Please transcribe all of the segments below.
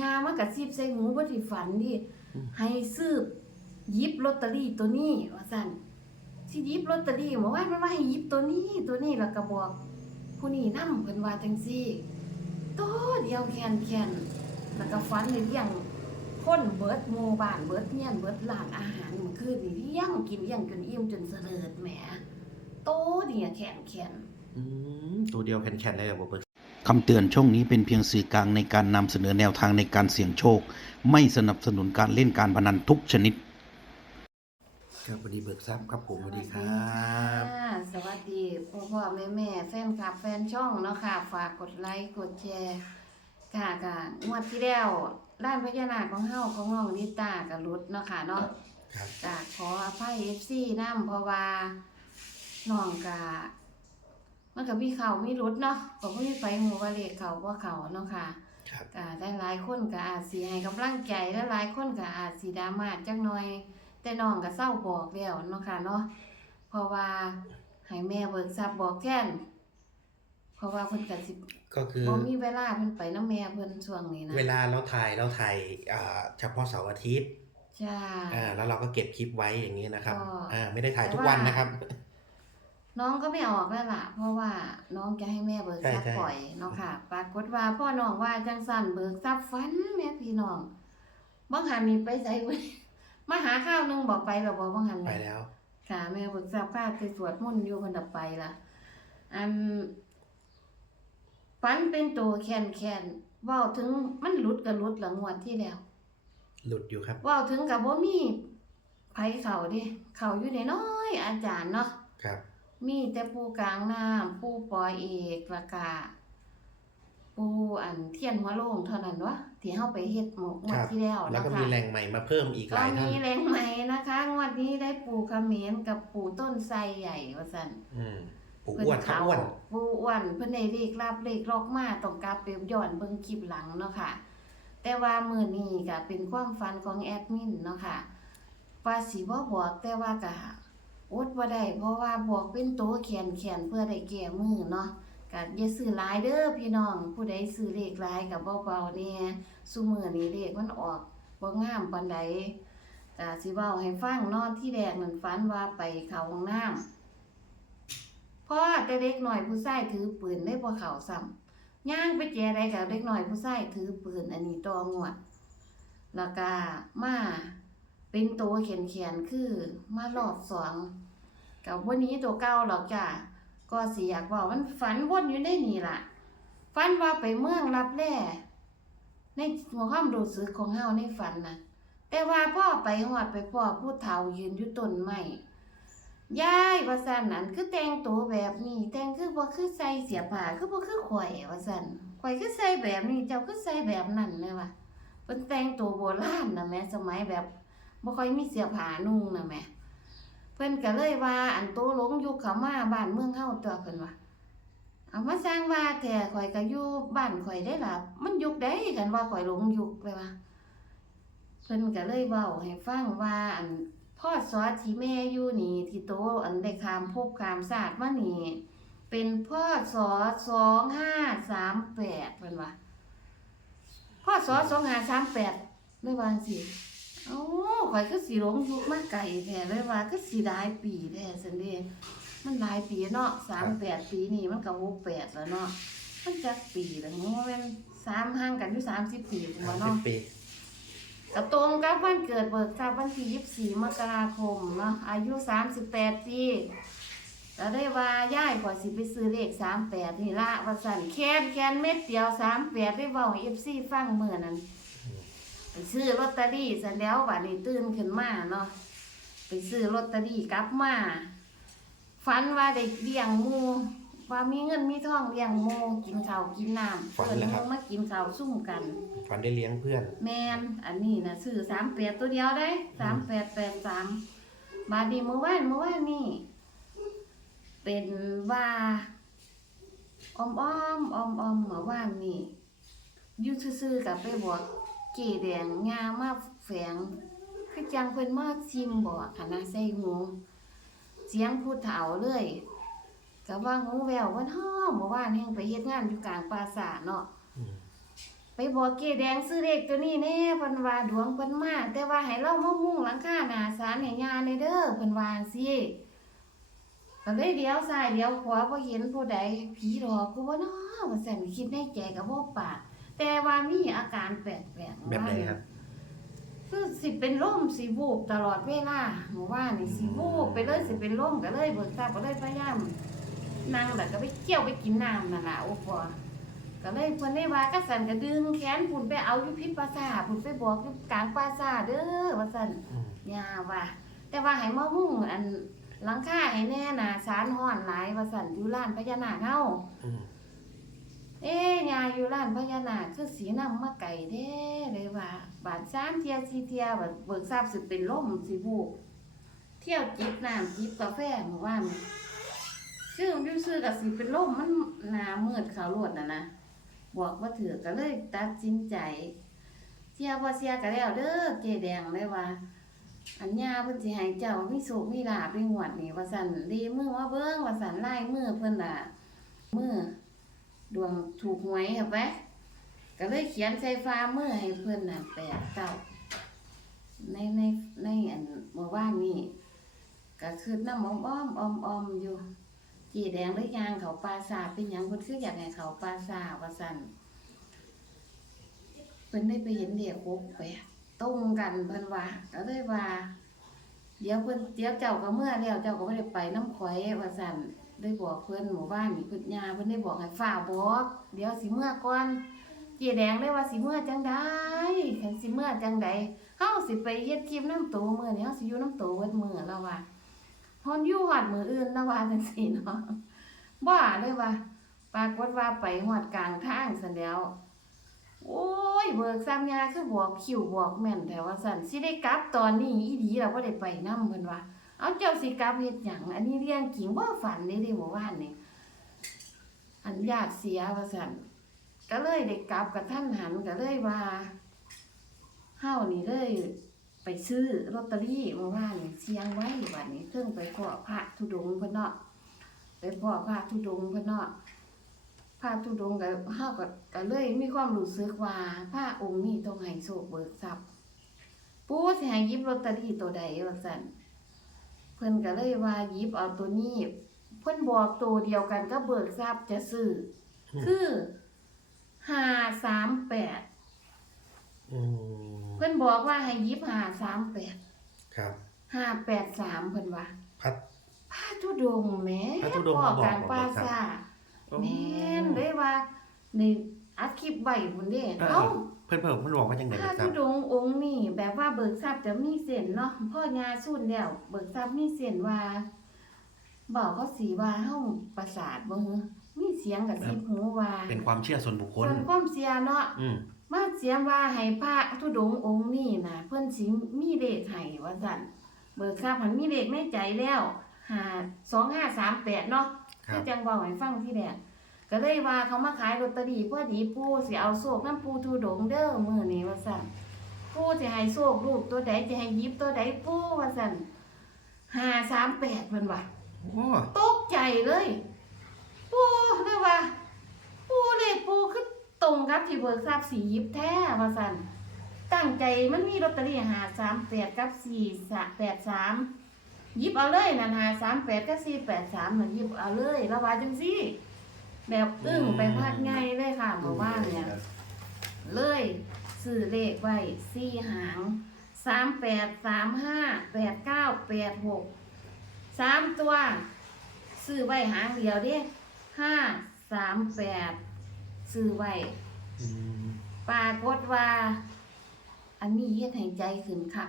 ยามากระซิบใส่หูบ่ได้ฝันดิให้ซื้อหยิบลอตเตอรี่ตัวนี้ว่าซั่นสิหยิบลอตเตอรี่เมื่อวานมันว่าให้หยิบตัวนี้ตัวนี้แล้วก็บอก ผู้นี้นำเพิ่นว่าจังซี่ตัวเดียวแค่นๆแล้วก็ฝันได้เลี้ยงคนเบิดหมู่บ้านเบิดเฮียนเบิดร้านอาหารมื้อคืนนี่เลี้ยงกินเลี้ยงจนอิ่มจนเสลิดแหมโตเนี่ยแข็งๆอืมตัวเดียวแข็งๆเลยเหรอบ่เบิก คำเตือนช่องนี้เป็นเพียงสื่อกลางในการนำเสนอแนวทางในการเสี่ยงโชค ไม่สนับสนุนการเล่นการพนันทุกชนิด ครับสวัสดีเบิกทรัพย์ครับผมสวัสดีครัสวัสบดีค่ะสวัสดีพ่อพ่อแม่แม่แฟนคลับแฟนช่องเนาะค่ะ ฝากกดไลค์กดแชร์ค่ะกะงวดที่แล้วด้านพญานาคของเฮาของน้องนิตากับรุดเนาะค่ะเนาะครับ กะขออภัย FC นํเพราะว่าน้องกะ มันก็มีเขามีรุดเนาะก็บ่มีไฟหูว่าเลขเขาบ่เขาเนาะค่ะครับ ก็ได้หลายคนก็อาจสิให้กำลังใจและหลายคนก็อาจสิดราม่าจักหน่อย แต่น้องก็เศร้าบอกแล้วเนาะค่ะเนาะเพราะว่าให้แม่เบิกทรัพย์บอกแค่นเพราะว่าเพิ่นก็สิก็คือบ่มีเวลาเพิ่นไปนำแม่เพิ่นช่วงนี้นะเวลาเราถ่ายเราถ่ายอ่าเฉพาะเสาร์อาทิตย์จ้า อ่าแล้วเราก็เก็บคลิปไว้อย่างนี้นะครับ ก็ อ่าไม่ได้ถ่ายทุกวันนะครับ น้องก็ไม่ออกแล้วล่ะ เพราะว่าน้องจะให้แม่เบิกทรัพย์ใช่ใช่ปล่อยเนาะค่ะ ปรากฏว่าพ่อน้องว่าจังสั่นเบิกทรัพย์ฟันแม่พี่น้องบ่หันนี่ไปไสเว้ยมาหาข้าวหนึงบอกไปแล้วบ่บ่หันไปนี่แล้วค่ะแม่เบิกทราบค่าไปสวดมนต์อยู่คนดับไปละอันฝันเป็นตัวแคนแคนๆเว้าถึงมันหลุดกับหลุดหลังงวดที่แล้ว หลุดอยู่ครับเว้าถึงกับบ่มีไผเขาเดิเขาอยู่ในน้อยๆอาจารย์เนาะครับ มีแต่ปูกลางน้ำปูปอยเอกและกาปูอันเทียนหัวโลงเท่านั้นวะที่เฮาไปเฮ็ดหมกงวดที่แล้วแล้วเนาะก็ค่ะมีแหล่งใหม่มาเพิ่มอีกหก็ลายท่านมีแรงใหม่นะคะ งวดนี้ได้ปู่เขมรกับปู่ต้นไทรใหญ่ว่าซั่นอืมปูอ้วนครับอ้วนปู่อ้วนเพิ่นได้เลขรับเลขลอกมาต้องกลับไปย้อนเบิ่งคลิปหลังเนาะค่ะ แต่ว่ามื้อนี้ก็เป็นความฝันของแอดมินเนาะค่ะว่าสิบ่บอกแต่ว่าก็ อดบ่ได้เพราะว่าบอกเป็นตัวแขนเพื่อได้แก้มือเนาะก็อย่าซื้อหลายเด้อพี่น้อง ผู้ใดซื้อเลขหลายก็เบาๆแน่ซุมื้อนี้เลขมันออกบ่งามปานใดก็สิเว้าให้ฟังนอนที่แรกนั่นฝันว่าไปเข้าห้องน้ำพ่อแต่เด็กหน่อยผู้ชายถือปืนได้บ่เข้าซ้ำย่างไปแจใดกับเด็กหน่อยผู้ชายถือปืนอันนี้ตองวดแล้วก็มา เป็นตัวเขียนเขียนๆคือมารอบสองกับวันนี้ตัวเก่าหรอกจ้ะก็สิอยากบอกมันฝันวนอยู่ในนี่ล่ะฝันว่าไปเมืองรับแร่ในหัวความรู้สึกของเฮาในฝันน่ะแต่ว่าพ่อไปหอดไปพ่อผู้เฒ่ายืนอยู่ต้นไม้ยายว่าซั่นนั่นคือแต่งตัวแบบนี้แต่งคือบ่คือใส่เสียผ้าคือบ่คือข่อยว่าซั่นข่อยคือใส่แบบนี้เจ้าคือใส่แบบนั้นเลยว่ะเพิ่นแต่งตัวโบราณนะแม่สมัยแบบ บ่ค่อยมีเสื้อผ้านุ่งน่ะแม่เพิ่นก็เลยว่า อันโตหลงยุคเขามาบ้านเมืองเฮาตัวเพิ่นว่าเอามาสร้างว่าแท้ข่อยก็อยู่บ้านข่อยได้ล่ะมันยุคใดกันว่าข่อยหลงยุคเลยว่าเพิ่นก็เลยเว้าให้ฟังว่า อันพ่อสอที่แม่อยู่นี่ที่โตอันได้คามภพคามศาสตร์มานี่เป็นพ่อสอสองห้าสามแปดเพิ่นว่าพ่อสอสองห้าสามแปดไม่วางสิ เอ้าข่อยคือสิหลงยุคมาไกลแท้เลยว่าคือสิหลายปีแท้ซั่นเด้มันหลายปีเนาะสามแปดปีนี่มันก็หกแปดแล้วเนาะมันจักปีแล้วงแม่นสามห่างกันอยู่สามสิบปีพุ่นสาว่ามสิเนาะบปีก็ตรงกับวันเกิดเบิกทรัพย์วันที่24มกราคมเนาะอายุ38ปีก็ได้ว่าย่ายขอยสิไปซื้อเลข38นี่ละว่าสั่นแค่นแค่นเม็ดเดียว38ได้เว้าให้ FC ฟังเมื่อนั้นไป ซื้อลอตเตอรี่ซะแล้วบัดนี้ตื่นขึ้นมาเนาะไปซื้อลอตเตอรี่กลับมาฝันว่าได้เลี้ยงหมูว่ามีเงินมีทองเลี้ยงหมูกินข้าวกินน้ำฝันเพิ่นแล้วหครัมูบมากินข้าวซุ่มกัน ฝันได้เลี้ยงเพื่อน แมนอันนี้นะซื้อสามแปดตัวเดียวได้สามแปดแปดสามบาดนีเมื่อวานเมื่อวานนี่ เป็นว่าออมอ้อมออมออมเมื่อวานนี่อยูซื่อๆกับไปบอก เก๋แดงงามาแฝงคือจังเพิ่นมาชิมบอกคณะใส่หูเสียงผู้เฒ่าเลยก็ว่าหูแวววันฮ้อมเมื่อวานแห่งไปเฮ็ดงานอยู่กลางปราสาเนาะไปบอกเกแดงซื้อเลขตัวนี้แน่เพิ่นว่าดวงเพิ่นมาแต่ว่าให้เรามามุ่งหลังคาหน้าศาลให้ย่าในเด้อเพิ่นว่าสิก็เลยเลี้ยวซ้ายเลี้ยวขวาบ่เห็นผู้ใดผีหลอกกูบ่เนาะว่าซั่นคิดในใจก็บ่ปาก แต่ว่ามีอาการแปลกๆแบบไหนครับ คือสิเป็นลมสิวูบตลอดเวลาหมู่ว่านี่สิวูบไปเลยสิเป็นลมก็เลยเบิกทราบก็เลยพยายามนั่งแล้วก็ไปเกี่ยวไปกินน้ำนั่นล่ะโอ้พอก็เลยเพิ่นได้ว่าก็สั่นก็ดึงแขนพุ่นไปเอาอยู่พิษปราสาทพุ่นไปบอกอยู่กลางปราสาทเด้อว่าซั่นอืมย่าว่า แต่ว่าให้มามุ่งอันหลังคาให้แน่น่ะสารฮ้อนหลายว่าซั่นอยู่ร้านพญานาคเฮาอืม เอ๊ยาอยู่ร้านพญานาคคือสีน้ำมาไก่เด้เลยว่า บาดสามเทียสี่เทียบบเบิกทราบสิเป็นลมสิบูบเที่ยวจิบน้ำจิบกาแฟหมู่ว่ามันชื่อมันชื่อกับสิเป็นลมมันหนามืดขาวรวดนะนะบอกว่าถือก็เลยตัดสินใจเทียบ่เสียก็แล้วเด้อเจแดงเลยว่า อันยาเพิ่นสิให้เจ้ามีสุขมีลาภในงวดนี้ว่าซั่นดีมือว่าเบิ่งว่าซั่นลายมือเพิ่นน่ะมือ ดวงถูกหวยครับแวะก็เลยเขียนใส่ฟ้าเมื่อให้เพื่อนน่ะแปดเก้าในในในอันเมื่อวานนี้ก็คือน้ำอ้อมอ้อมออมออมอยู่จีแดงหรือยางเขาปลาซาเป็นหยังเพิ่นคืออยากให้เขาปลาซาว่าสันเพิ่นได้ไปเห็นเด็กหกแปดตรงกันเพิ่นว่าก็เลยว่า เดี๋ยวเพิ่นเดี๋ยวเจ้าก็เมื่อแล้วเจ้าก็บ่ได้ไปน้ำข่อยว่าสัน ได้บอกเพื่อนหมู่บ้านนี่เพิ่นยาเพิ่อนได้บอกให้ฝ่าบอก เดี๋ยวสิเมื่อก่อนเจีแดงได้ว่าสิเมื่อจังไดคันสิเมื่อจังไดเฮาสิไปเฮ็ดคลิปน้ำโตมื้อนี้เฮาสิอยู่น้ำโตเบิดมือแล้วว่าฮอนอยู่ฮอดมืออื่นแล้วว่าจังซี่เนาะบ่เลยว่าปรากฏว่าไปฮอดกลางทางซั่นแล้ว โอ้ยเบิกซ้ำยาคือบอกคิวบอกแม่นแต่ว่าซั่นสิได้กลับตอนนี้อีหลีแล้วบ่ได้ไปนํเพิ่นว่า เอาเจ้าสิกลับเฮ็ดหยังอันนี้เรื่องจริงบ่ฝันนี่เด้หมู่บ้านนี่อันญาติเสียว่าซั่นก็เลยได้กลับกับท่านหันก็เลยว่าเฮานี่เลยไปซื้อลอตเตอรี่หมู่บ้านนี่เสียงไว้บัดนี้เพิ่งไปขอพระธุดงค์เพิ่นเนาะไปขอพระธุดงค์เพิ่นเนาะพระธุดงค์ก็เฮาก็ก็เลยมีความรู้สึกว่าพระองค์นี้ต้องให้โชคเบิกทรัพย์ปู่สิให้หยิบลอตเตอรี่ตัวใดว่าซั่น เพิ่นก็เลยว่าหยิบเอาตัวนี้ เพิ่นบอกตัวเดียวกันก็เบิกทรัพย์จะซื้ออคือห้าสามแปดอืมเพิ่นบอกว่าให้หยิบห้าสามแปดครับห้าแปดสามเพิ่นว่าพัด พระธุดงค์แหม่พระธุดงค์พ่อมาบอกกลางบอกปราครับสาทแม่นเลยว่าใน อัดคลิปไว้พุ่นเด้เออเอ้าเพื่อนเพื่อนเพื่อนบอกว่าจังไงพระครัธุบดงค์องค์นี่แบบว่าเบิกทรัพย์จะมีเส้นเนาะพ่อยาสูนแล้วเบิกทรัพย์มีเส้นว่าบอกเขาสีว่าเฮาประสาทบ่ฮือมีเสียงกับสิบหูว่าเป็นความเชื่อส่วนบุคคล ส่วนความเสียเนาะ อืมมาเสียงว่าให้พระธุดงค์องค์นี้น่ะเพิ่นสิมีเลขให้ว่าซั่นเบิกทรัพย์มันมีเลขในใจแล้ว52538เนาะครัคืบอจังเว้าให้ฟังที่แรก ก็เลยว่าเขามาขายลอตเตอรี่พอดีปู่สิเอาโชคนำปู่ธุดงค์เด้อมื้อนี้ว่าซั่นปู่สิให้โชคลูกตัวใดจะให้หยิบตัวใดปู่ว่าซั่น538เพิ่นว่าโอ้ตกใจเลย ปูเรียกว่า ปูเลยปูคือตรงกับที่เบิกทราบสียิบแท้ว่าสันตั้งใจมันมีลอตเตอรี่หาสามแปดกับสี่แปดสามยิบเอาเลยนั่นหาสามแปดกับสี่แปดสามน่ะยิบเอาเลยระว่าจังซี่ แบบอึ้งไปพัดไงเลยค่ะบอกว่าเนี่ย เลยซื้อเลขไว้สี่หางสามแปดสามห้าแปดเก้าแปดหกสามตัวซื้อไว้หางเดียวเด้ห้าสามแปดซื้อไว้อืมปรากฏว่า อันนี้เฮ็ดให้ใจขึ้นค่ะ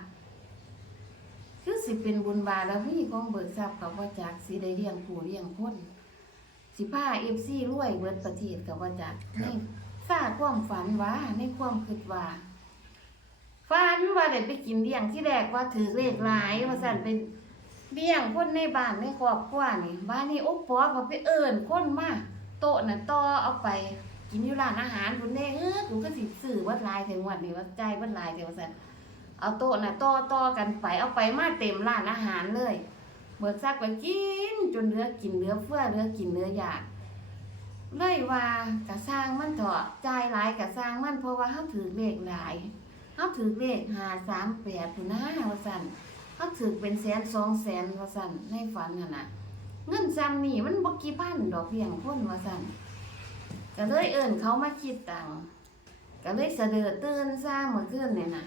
คือสิเป็นบุญบารมีของเบิกทรัพย์กับว่าจักสิได้เลี้ยงผู้เลี้ยงคน สิพาเอฟซีรวยเบิดประเทศกับว่าจักในซาความฝันว่าในความคิดว่าฝันว่าได้ไปกินเลี้ยงที่แรกว่าถือเลขหลายว่าสั่นเป็นเลี้ยงคนในบ้านในครอบครัวนี่บ้านนี้โอ้ปอก็ไปเอิ้นคนมาโต๊ะน่ะต่อเอาไปกินอยู่ร้านอาหารพุ่นเด้เออกูก็สิซื้อวัดหลายถึงวันนี้ว่าจ่ายวัดหลายถึงว่าซั่นเอาโต๊ะน่ะต่อต่อกันไปเอาไปมาเต็มร้านอาหารเลย เบิกซักไปกิน จนเหลือกินเหลือเฟือเหลือกินเหลืออยากเลยว่ากะสร้างมันเถอะใจหลายกะสร้างมันเพราะว่าเฮาถือเลขหลายเฮาถือเลข538พุ่นนะว่าซั่นเฮาถือเป็นแสนสองแสนว่าซั่นในฝันน่ะนะเงินซ้ำนี่มันบ่กี่พันดอกเพียงคนว่าซั่นก็เลยเอิ้นเขามาคิดตังก็เลยเสะเดอตื่นซ่าเมื่อคืนนี่ยน่ะ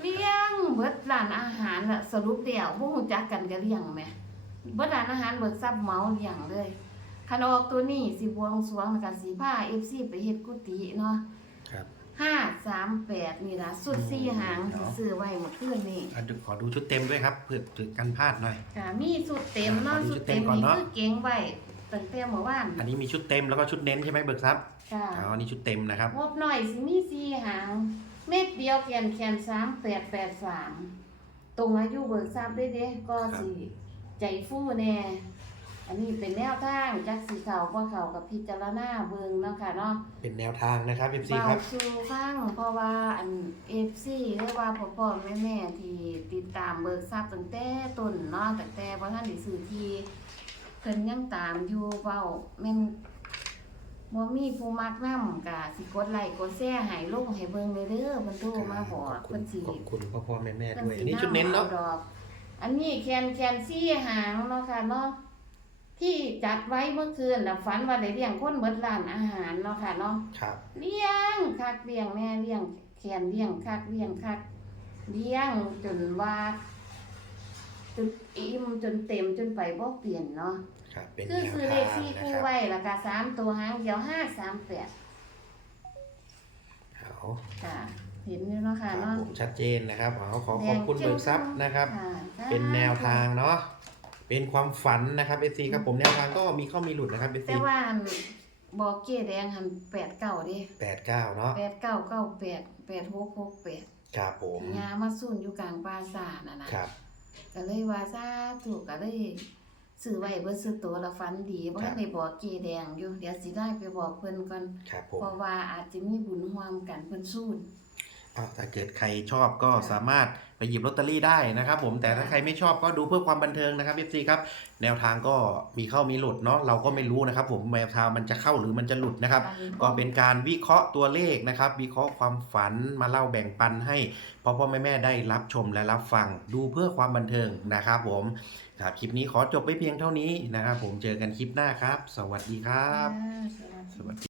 เลี้ยงเบิดร้านอาหารน่ะสรุปเดียวพวกหูจักกันก็เลี้ยงแหมเบิดร้านอาหารเบิดซับเหมาเลี้ยงเลยคันออกตัวนี้สิบวงสรวงแล้วก็สิพา FC ไปเฮ็ดกุฏิเนาะครับ538นี่ล่ะสุดสี่หางที่ซื้อไว้เมื่อคืนนี้อะดูขอดูชุดเต็มด้วยครับเผื่อถึงกันพลาดหน่อย ค่ะมีสุดเต็มเนาะขอดูสุชุดดเต็เต็มมก่อนนี่เนาะคือเก่งไว้ตั้งแต่เมื่อวาน อันนี้มีชุดเต็มแล้วก็ชุดเน้นใช่ไหมเบิกทรัพย์ ค่ะอ๋ออันนี้ชุดเต็มนะครับ งบหน่อยสิมีสี่หาง เม็ดเดียวแขนแขนสามแปดแปดสามตรงอายุเบิกทราบได้เด้ก็สิใจฟู่แน่ อันนี้เป็นแนวทางจักสีเขาบ่เขากับพิจารณาเบิงเนาะค่ะเนาะเป็นแนวทางนะครับเอฟซีเบาครับสู่ฟังเพราะว่าอัน FC หรือว่าพ่อๆแม่ๆที่ติดตามเบิกทราบตั้งแต่ต้นเนาะตั้งแต่บ่ทันได้ซื้อที่เพิ่นยังตามอยู่เว้าแม่น บ่มีผู้มักนำก็สิกดไลค์กดแชร์ให้ลงให้เบิ่งเลยเด้อเพิ่นโทรมาบอกขอบคุเพิ่ณนสิขอบคุณพ่อพ่อแม่แม่เพิ่ด้วยสิอันนี้ชุดเน้นเนาะอดอกอันนี้แคนแคนซี่หางเนาะค่ะเนาะที่จัดไว้เมื่อคืนน่ะฝันว่าได้เลี้ยงคนเบิดร้านอาหารเนาะค่ะเนาะครับเลี้ยงคักเลี้ยงแม่เลี้ยงแคนเลี้ยงคักเลี้ยงคักเลี้ยงจนว่า จนอิ่มจนเต็มจนไปบ่เปลี่ยนเนาะครับเป็นคือแนวซื้อเลทาขงสี่นะคู่ครับ ไว้แล้วก็สามตัวหางเดียวห้าสามแปดเอาค่ะ เห็นอยู่เนาะคค่ะรับเนาะผมชัดเจนนะครับเอาขอขอบคุณเบิกทรัพย์นะครับค่ะเป็นแนวทางเนาะเป็นความฝันนะครับเอฟซีครับผมแนวทางก็มีเข้ามีหลุดนะครับเอฟแต่ซีว่าอันบอกเก้แดงหันแปดเก้าดิแปดเก้าเนาะแปดเก้าเก้าแปดแปดหกหกแปดครับผมยามาสุ่นอยู่กลางป่าสาน่ะนะครับ ก็เลยว่าซาถูกก็เลยซื้อไว้เบิ่ซื้อตัวละฟันดีบ่ครัทับนได้บอกเก้แดงอยู่เดี๋ยวสิได้ไปบอกเพิ่นก่อนครับผมเพราะว่าอาจจะมีบุญร่วมกันเพิ่นสู้นอ้าว ถ้าเกิดใครชอบก็สามารถไปหยิบลอตเตอรี่ได้นะครับผมแต่ถ้าใครไม่ชอบก็ดูเพื่อความบันเทิงนะครับ FC ครับแนวทางก็มีเข้ามีหลุดเนาะเราก็ไม่รู้นะครับ ผมแนวทางมันจะเข้าหรือมันจะหลุดนะครับ ก็เป็นการวิเคราะห์ตัวเลขนะครับ วิเคราะห์ความฝันมาเล่าแบ่งปันให้พ่อพ่อแม่แม่ได้รับชมและรับฟัง ดูเพื่อความบันเทิงนะครับผมครับคลิปนี้ขอจบไปเพียงเท่านี้นะครับผมเจอกันคลิปหน้าครับ สวัสดีครับอ่าสวัสดีสวัสดี